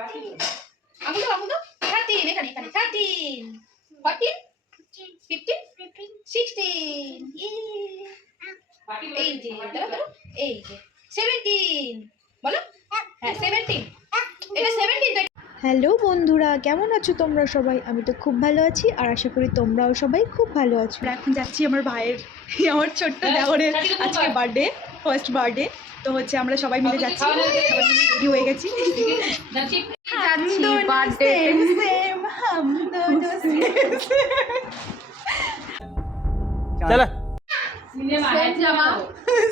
আঙুল দাও 13 এখানে 13 14 15 16 এই যে দাঁড়াও এই যে 17 বলো হ্যাঁ 17 এটা 17 হ্যালো বন্ধুরা, কেমন আছো তোমরা সবাই? আমি তো খুব ভালো আছি আর আশা করি তোমরাও সবাই খুব ভালো আছো। এখন যাচ্ছি আমার ভাইয়ের, আমার ছোট্ট দেওরের আজকে বার্থডে, ফার্স্ট বার্থডে। তো হচ্ছে আমরা সবাই মিলে যাচ্ছি, রেডি হয়ে গেছি।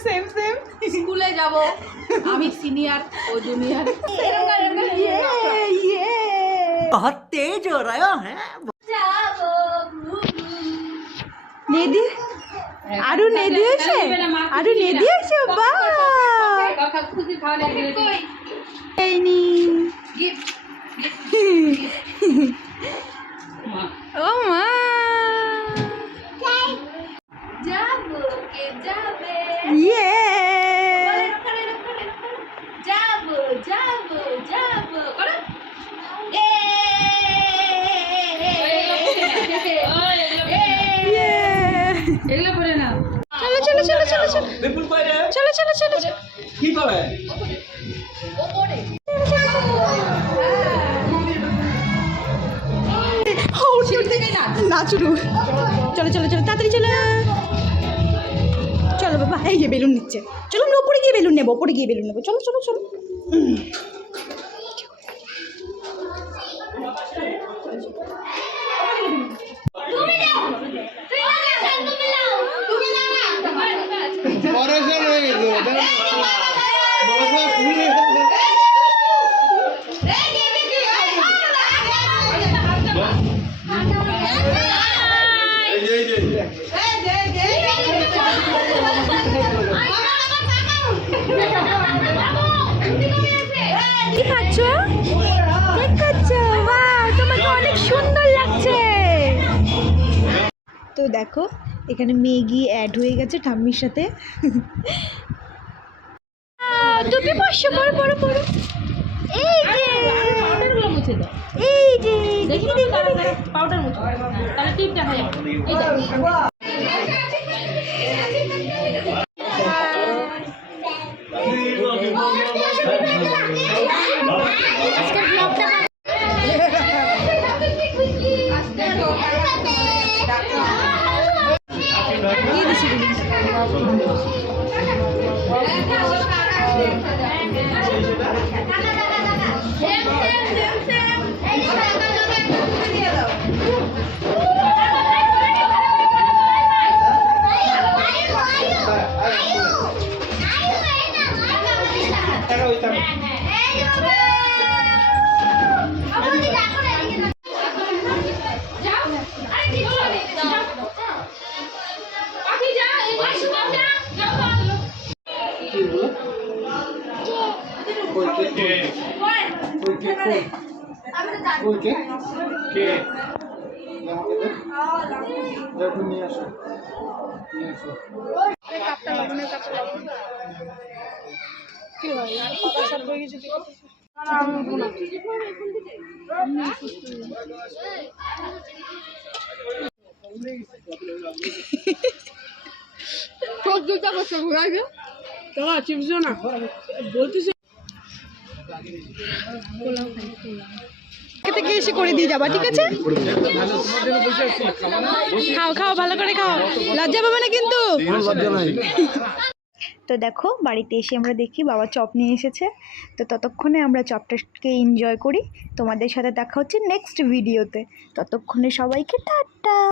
সেম সেম স্কুলে যাব আমি সিনিয়র ও জুনিয়র बहुत तेज हो रहा है নেদি আরো নেদি আছে, আরো নেদি আছে বাহ এইনি ও মা যাবো কে যাবে ইয়ে যাবো যাবো যাবো করো এগুলো পড়ে না চলো চলো চলো চলো চলো বিপুল কই রে চলো চলো চলো কি করে ওপরে নাচুরু চলো চলো চলো তাড়াতাড়ি চলো চলো বাবা। এই যে বেলুন নিচ্ছে, চলো আমরা ওপরে গিয়ে বেলুন নেবো, ওপরে গিয়ে বেলুন নেবো, চলো চলো চলো। কি খাচ্ছ? কেক খাচ্ছ? বাহ, তোমাকে অনেক সুন্দর লাগছে। তো দেখো এখানে ম্যাগি অ্যাড হয়ে গেছে ঠাম্মির সাথে। তুমি বসো, পড়ো পড়ো পড়ো। এই যে মুছে দাও এই যে দেখি পাউডার মুছে তাহলে টিপ দেখা যাবে এই দেখো থেকে এসে করে দিয়ে যাবা, ঠিক আছে? খাও খাও ভালো করে খাও, লজ্জা পাবে না কিন্তু। তো দেখো বাড়িতে এসে আমরা দেখি বাবা চপ নিয়ে এসেছে। তো ততক্ষণে আমরা চপটাকে এনজয় করি। তোমাদের সাথে দেখা হচ্ছে নেক্সট ভিডিওতে। ততক্ষণে সবাইকে টাটা।